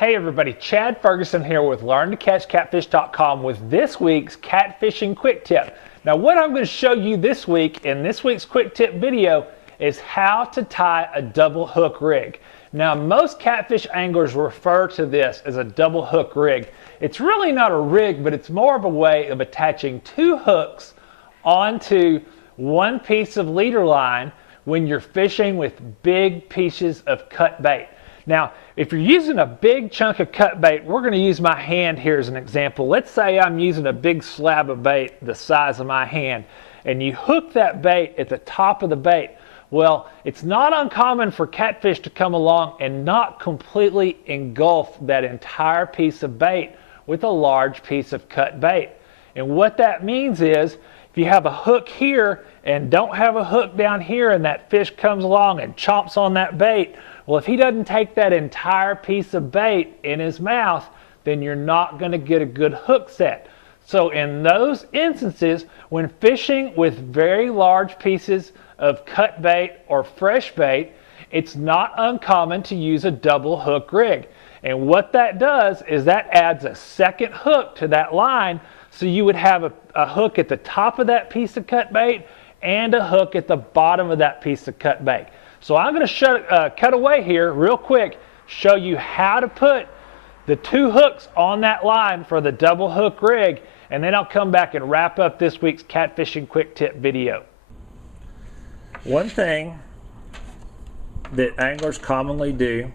Hey everybody, Chad Ferguson here with LearnToCatchCatfish.com with this week's catfishing quick tip. Now what I'm going to show you this week in this week's quick tip video is how to tie a double hook rig. Now most catfish anglers refer to this as a double hook rig. It's really not a rig, but it's more of a way of attaching two hooks onto one piece of leader line when you're fishing with big pieces of cut bait. Now, if you're using a big chunk of cut bait, we're going to use my hand here as an example. Let's say I'm using a big slab of bait the size of my hand, and you hook that bait at the top of the bait. Well, it's not uncommon for catfish to come along and not completely engulf that entire piece of bait with a large piece of cut bait. And what that means is, if you have a hook here and don't have a hook down here and that fish comes along and chomps on that bait, well, if he doesn't take that entire piece of bait in his mouth, then you're not going to get a good hook set. So in those instances, when fishing with very large pieces of cut bait or fresh bait, it's not uncommon to use a double hook rig. And what that does is that adds a second hook to that line, so you would have a hook at the top of that piece of cut bait and a hook at the bottom of that piece of cut bait. So I'm going to cut away here real quick, show you how to put the two hooks on that line for the double hook rig, and then I'll come back and wrap up this week's catfishing quick tip video. One thing that anglers commonly do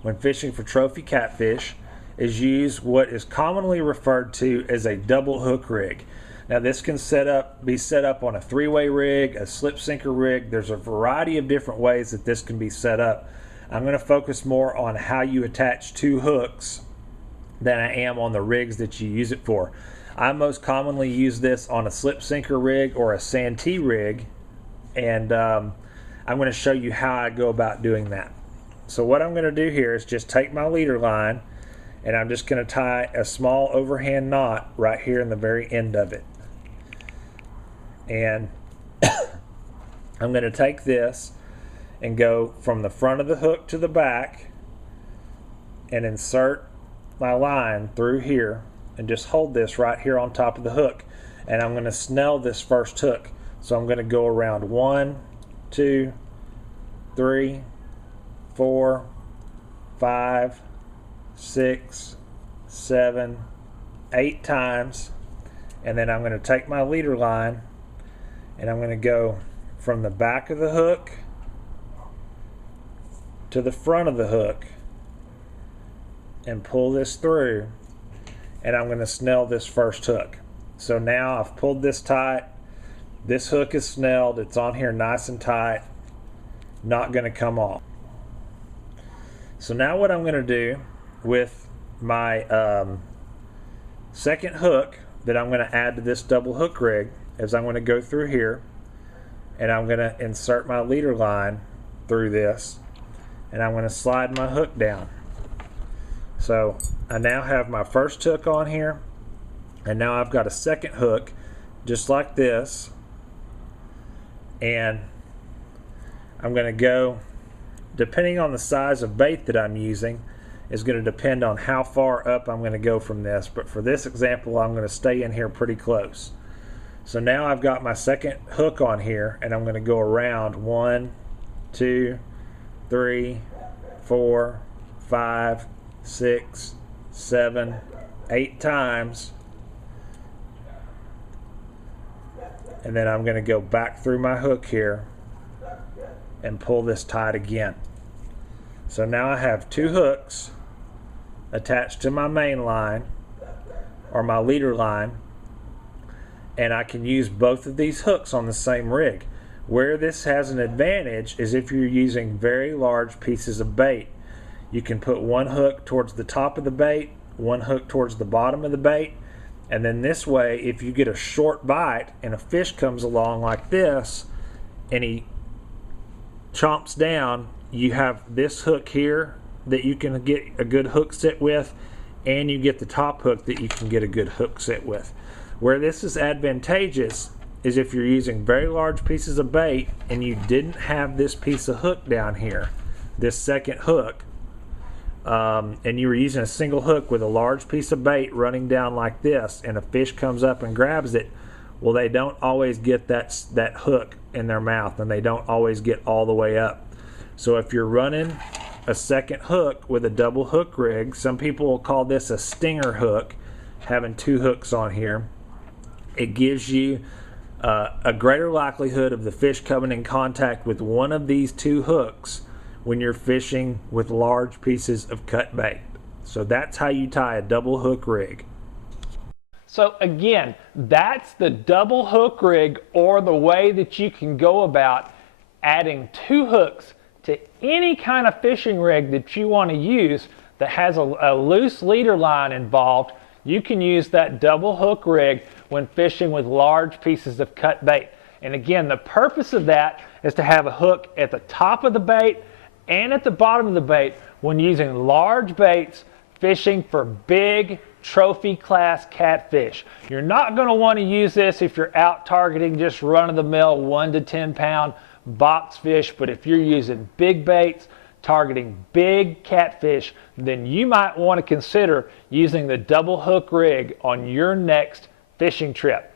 when fishing for trophy catfish is use what is commonly referred to as a double hook rig. Now this can be set up on a three-way rig, a slip sinker rig. There's a variety of different ways that this can be set up. I'm going to focus more on how you attach two hooks than I am on the rigs that you use it for. I most commonly use this on a slip sinker rig or a Santee rig, and I'm going to show you how I go about doing that. So what I'm going to do here is just take my leader line, and I'm just going to tie a small overhand knot right here in the very end of it. And I'm going to take this and go from the front of the hook to the back and insert my line through here and just hold this right here on top of the hook. And I'm going to snell this first hook. So I'm going to go around 1, 2, 3, 4, 5, 6, 7, 8 times, and then I'm going to take my leader line and I'm going to go from the back of the hook to the front of the hook and pull this through, and I'm going to snell this first hook. So now I've pulled this tight, this hook is snelled, it's on here nice and tight, not going to come off. So now what I'm going to do with my second hook that I'm going to add to this double hook rig is I'm going to go through here and I'm going to insert my leader line through this, and I'm going to slide my hook down. So I now have my first hook on here, and now I've got a second hook just like this, and I'm going to go, depending on the size of bait that I'm using, is going to depend on how far up I'm going to go from this. But for this example, I'm going to stay in here pretty close. So now I've got my second hook on here, and I'm going to go around 1, 2, 3, 4, 5, 6, 7, 8 times. And then I'm going to go back through my hook here and pull this tight again. So now I have two hooks attached to my main line or my leader line, and I can use both of these hooks on the same rig. Where this has an advantage is if you're using very large pieces of bait. You can put one hook towards the top of the bait, one hook towards the bottom of the bait, and then this way, if you get a short bite and a fish comes along like this and he chomps down, you have this hook here that you can get a good hook set with, and you get the top hook that you can get a good hook set with. Where this is advantageous is if you're using very large pieces of bait and you didn't have this piece of hook down here, this second hook, and you were using a single hook with a large piece of bait running down like this, and a fish comes up and grabs it, well, they don't always get that hook in their mouth, and they don't always get all the way up. So if you're running a second hook with a double hook rig, some people will call this a stinger hook, having two hooks on here, it gives you a greater likelihood of the fish coming in contact with one of these two hooks when you're fishing with large pieces of cut bait. So that's how you tie a double hook rig. So again, that's the double hook rig, or the way that you can go about adding two hooks to any kind of fishing rig that you want to use that has a loose leader line involved. You can use that double hook rig when fishing with large pieces of cut bait. And again, the purpose of that is to have a hook at the top of the bait and at the bottom of the bait when using large baits fishing for big trophy class catfish. You're not going to want to use this if you're out targeting just run-of-the-mill 1 to 10 pound box fish, but if you're using big baits targeting big catfish, then you might want to consider using the double hook rig on your next fishing trip.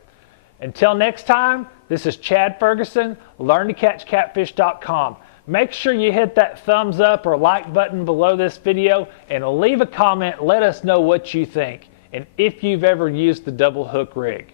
Until next time, this is Chad Ferguson, LearnToCatchCatfish.com. Make sure you hit that thumbs up or like button below this video and leave a comment. Let us know what you think and if you've ever used the double hook rig.